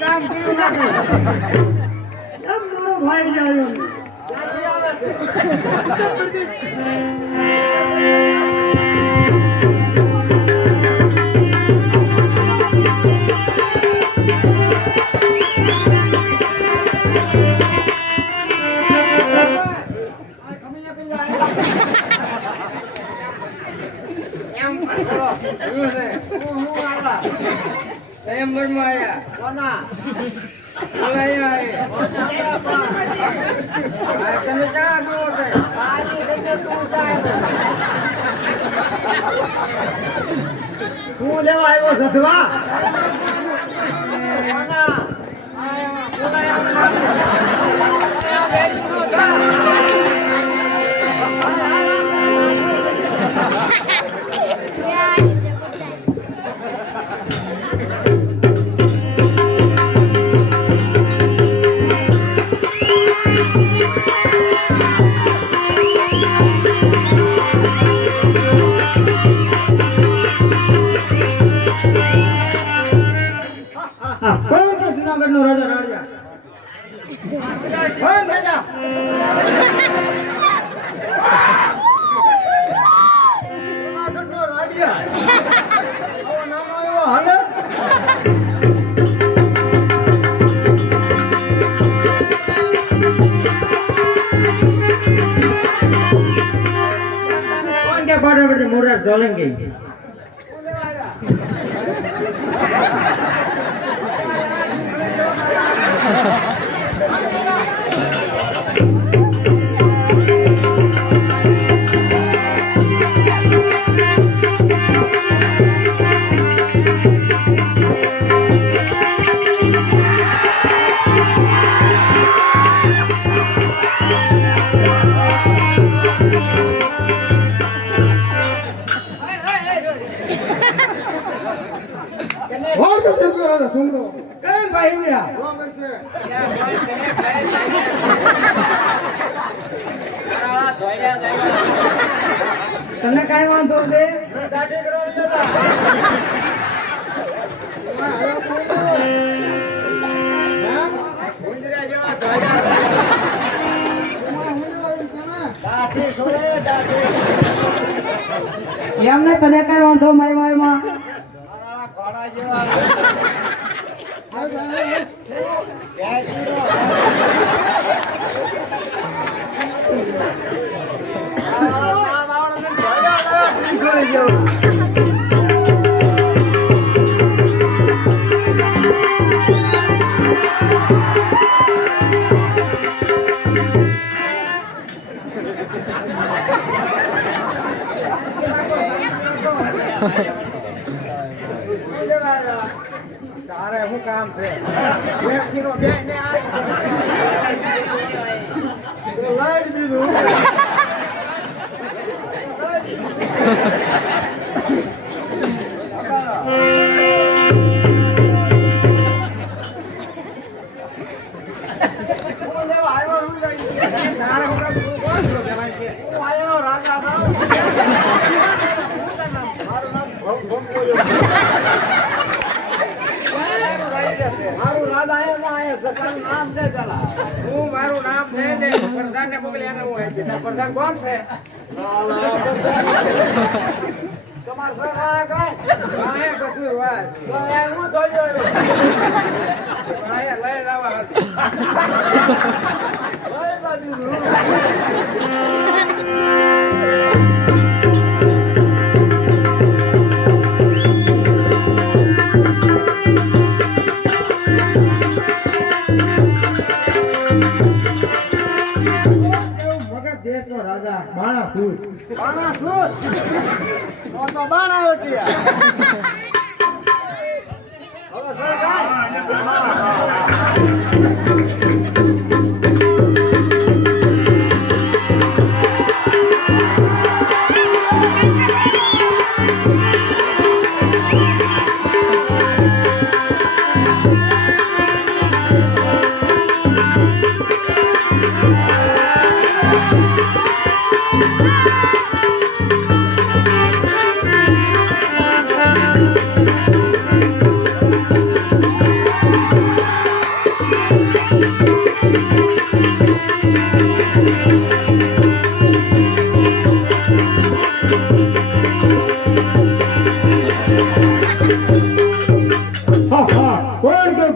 કામ કર્યું લાગે ભાઈ જાય હું લેવા આવ્યો સધવા રાજા રાજા मुराद डोलेंगे तने काय वांधो छे दाઢી એમને તને કઈ વાંધો મારી મારીમાં મારા ઘોડા જેવા તારે શું કામ છે લાઈટ દીધું મારું રાજા નામ દે પેલા હું મારું નામ દે પ્રધાન ને મોકલી આને હું આપી પ્રધાન કોણ છે તમાર સરકાર કાય બધું વાત હું જોયો લઈ લાવા લઈ બાજુ રાજા બાણા સૂર તો બાણા ઓટિયા હવે સરકાર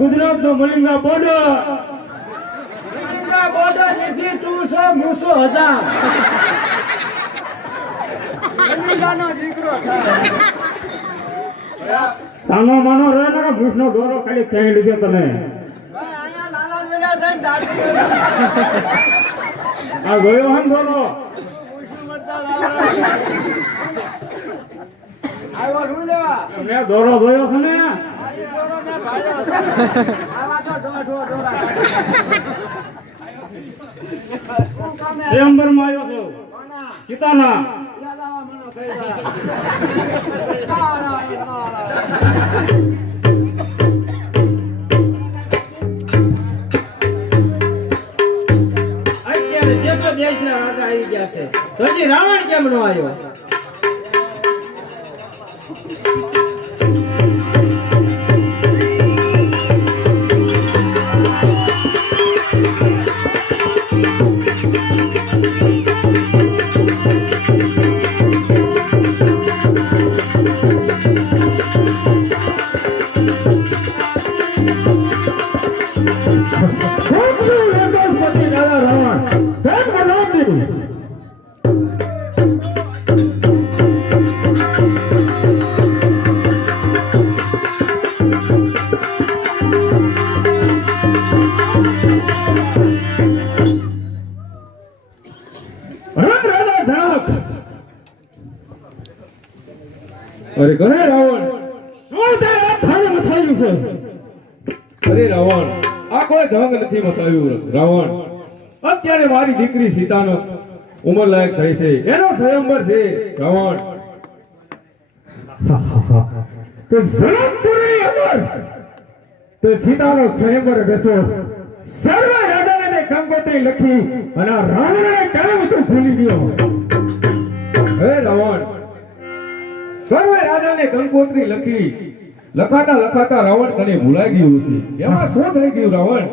ગુજરાતનો મલિંગા બોર્ડર નથી તું છો મૂસો હજાર દીકરો સાનો માનો રહે ને ભૂસનો દોરો ખાલી ક્યાંય લીધો તમે આ ગયો હમ દોરો આવ્યો શું લેવા મેં દોરો ગયો છે ને સ્વયંવર માં આવ્યો છો સીતાના અત્યારે દેશો દેશના રાજા આવી ગયા છે તો હજી રાવણ કેમ નો આવ્યો અરે કહે રાવણ શું તે આ થાને મથાયું છે અરે રાવણ આ કોઈ ઢંગ નથી મસાવ્યું રાવણ અત્યારે મારી દીકરી સીતાનો ઉંમર લાયક થઈ છે એનો સ્વયંવર છે રાવણ તો જનકપુરની અંદર તો સીતાનો સ્વયંવર બેસો સર્વ રાજાને કંકોત્રી લખી અને રાવણને કેમ બધું ભૂલી ગયો હે રાવણ સર્વે રાજાને કંકોત્રી લખી લખાતા લખાતા રાવણ તને ભૂલાઈ ગયું છે એમાં શું થઈ ગયું રાવણ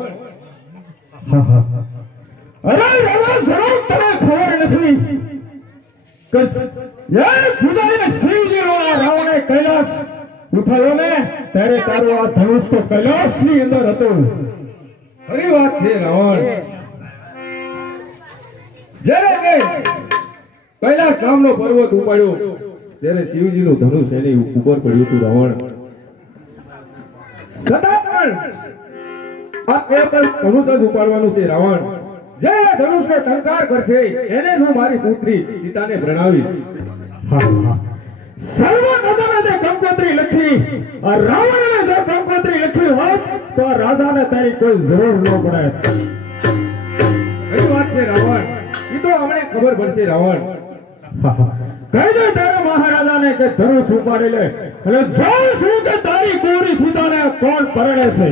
અરે રાવણ જરા તને ખબર નથી કે એ ખુદાને શિવજીનો રાવણે કૈલાસ ઉઠાવ્યો ને ત્યારે તારો આ ધનુષ તો કૈલાસની અંદર હતો ખરી વાત છે રાવણ જ્યારે કૈલાસ નામનો પર્વત ઉપાડ્યો ત્યારે શિવજીનું ધનુષ એની ઉપર પડ્યું હતું રાવણ છતાં પણ આ કેવલ ધનુષ જ ઉપાડવાનું છે રાવણ જે ધનુષનો ટંકાર કરશે એને હું મારી પુત્રી સીતાને પ્રણાવીશ સર્વ રાજાને કંકોત્રી લખી આ રાવણને જો કંકોત્રી લખી હોત તો આ રાજાને તારી કોઈ જરૂર ન પડે કઈ વાત છે રાવણ એ તો અમને ખબર પડશે રાવણ કહી દે તારા મહારાજાને કે ધનુષ ઉપાડી લે અને જોઉં છું કે તારી કુંવરી સીતાને કોણ પરણે છે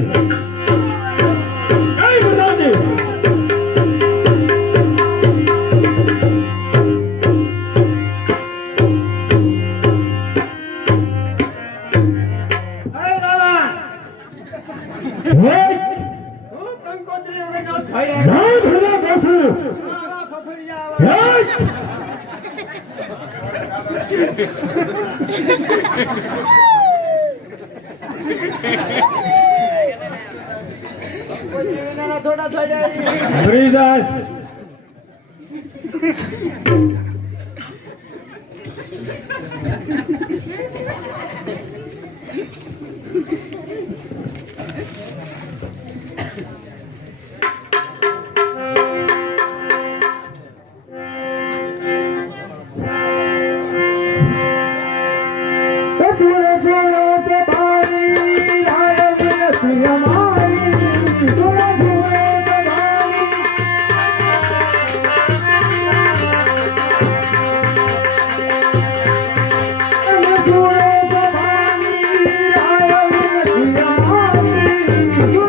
જય પ્રધાનજી થોડા થઈ જાય હરિદાસ Thank you.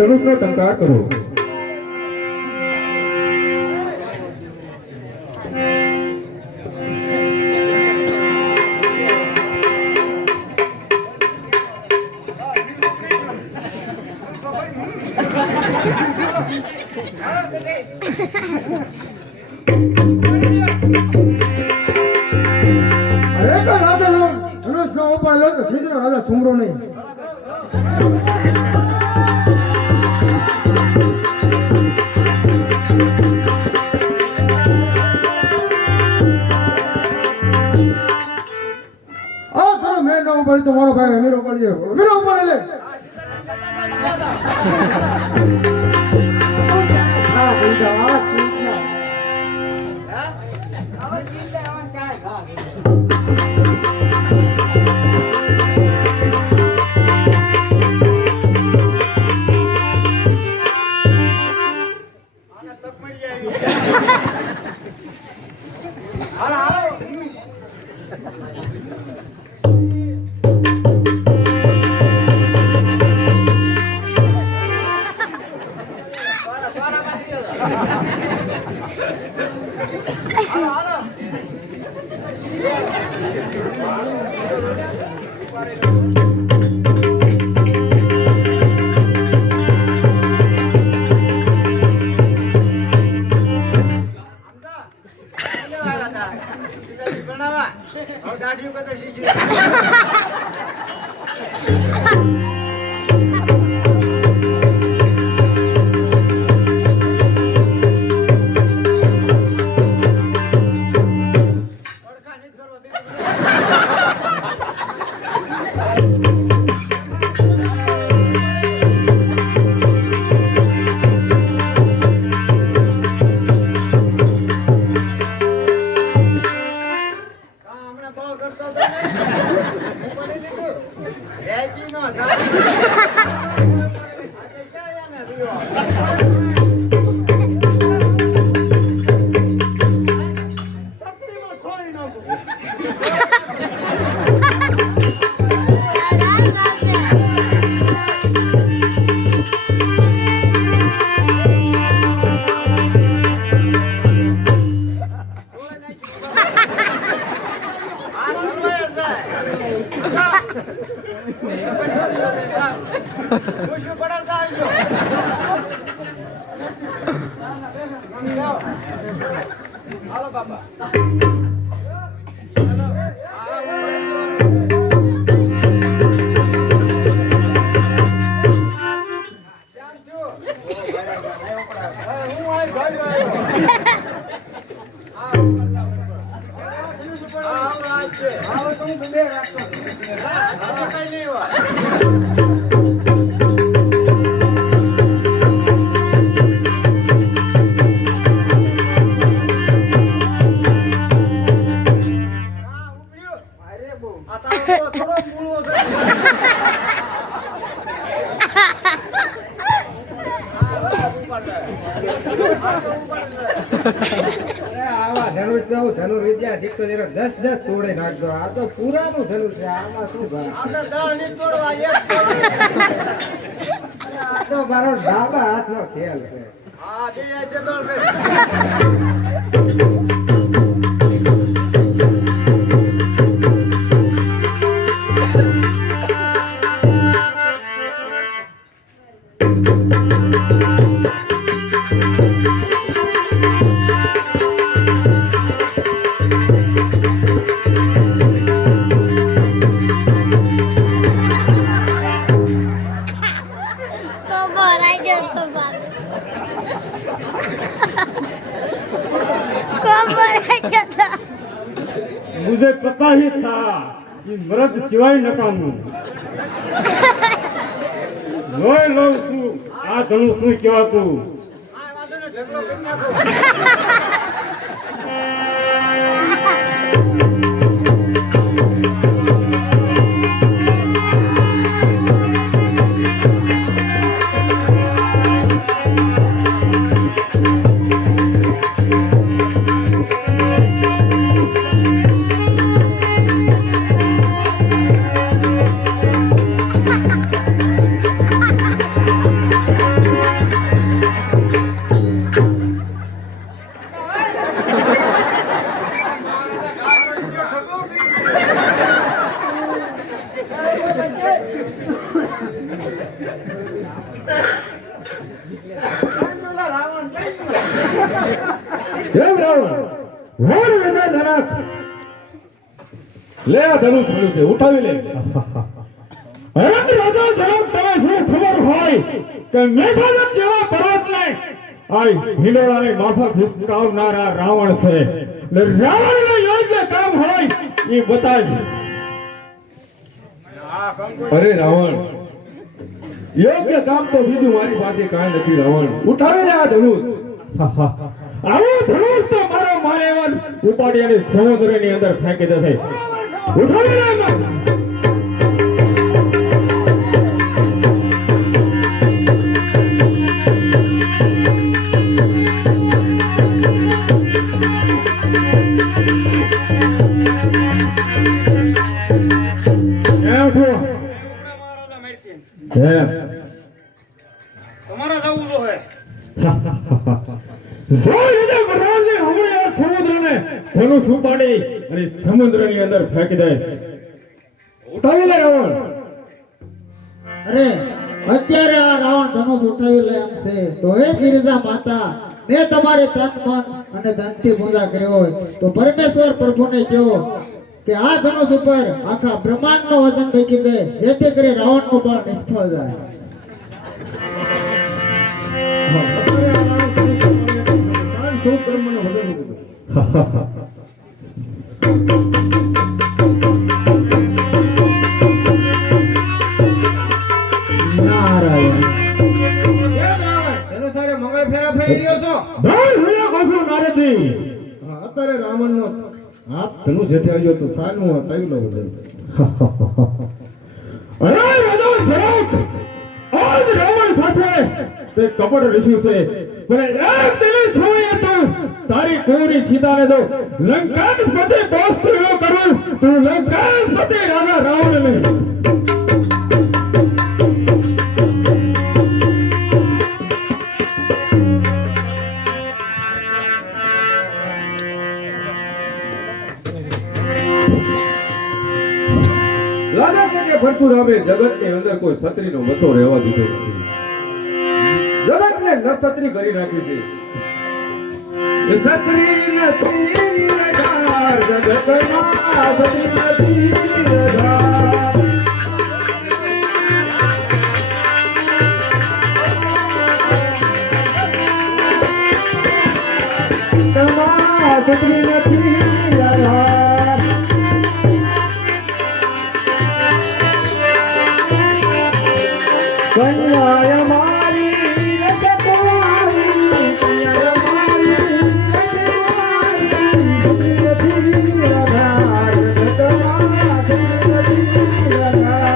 ધનુષનો ટંકાર કરો. અરે તો રાજા ધનુષ નો ઉપાડ લો તો સીધો રાજા સુમરો નહીં. આ તારો મેં ન ઉપાડી તો મારો ભાઈ અમીરો ઉપાડી જાય. અમીરો ઉપાડે લે. હા પૈસા આ દાઢીઓ કદા શીખી હાલો બાબા ધનુર વિદ્યા શીખતો 10 તોડે નાખજો. આ તો પુરાનું ધનુર છે. આમાં શું ભરે? આ તો મારો ડાબા હાથનો ખેલ છે. मुझे पता ही था कि मर्द सिवाय नकामू लोय लઉં છું. આ ધનુષ શું કહેવાતું? કેમ રાવણ વોર વેદા ધરાક લે આ ધનુષ મળ્યું છે ઉઠાવી લે અરે રાજા જનક તમે શું ખબર હોય કે મેઘાલય જેવા પર્વતને આઈ હિલોળાની માફક હિસકાવનારા રાવણ છે ને રાવણનું યોગ્ય કામ હોય એ બતાવી. અરે રાવણ યોગ્ય કામ તો બીજું મારી પાસે કાંઈ નથી રાવણ ઉઠાવી લે આ ધનુષ. આવું ધનુષ તો મારો મારેવન ઉપાડી અને સમુદ્રની અંદર ફેંકી દેશે. ઉઠાવી લે એમાં. તમારે જવું તો હે સમુદ્રને ધનુષ ઉપાડી અને સમુદ્રની અંદર ફેંકી દઈશ. ઉઠાવી લે રાવણ. અરે અત્યારે આ રાવણ ધનુષ ઉઠાવી લે એમ છે તો હે ગિરિજા માતા મેં તમારી તન મન અને ધનથી પૂજા કર્યો હોય તો પરમેશ્વર પ્રભુને કહો કે આ ધનુષ ઉપર આખા બ્રહ્માંડનો વજન ફેંકી દે જેથી કરી રાવણનું બળ નિષ્ફળ જાય. નારાયણ એનું સારે મંગળ ફેરા ફેરી રહ્યો છો. નારદજી અત્યારે રાવણનો હાથ ધનુષ હેઠે આવ્યો તો સારું ટાઈલો વજન. અરે રાજા જરાક આજ રાવણ સાથે તે કપટ રચ્યું છે પણ એક દિવસ સમય હતો તારી કોરી સીતાને તો લંકાસ્પતિ દોસ્ત ન કરું તું લંકાસ્પતિ રાજા રાવણને. લાગે છે કે પરશુરામે જગતની અંદર કોઈ ક્ષત્રિયનો વસો રહેવા દીધો નથી. જગતને નક્ષત્રી કરી નાખ્યું છે. ક્ષત્રિય નથી નિરાધાર, જગતમાં ક્ષત્રિય નથી નિરાધાર. તમારા ક્ષત્રિય નથી નિરાધાર. કન્યા મારી રજકવારી કન્યા મારી રજકવારી રાધા રજકવા રાધા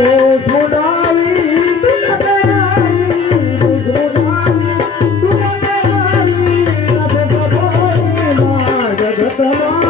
ઓ છોડાવી જગતમાં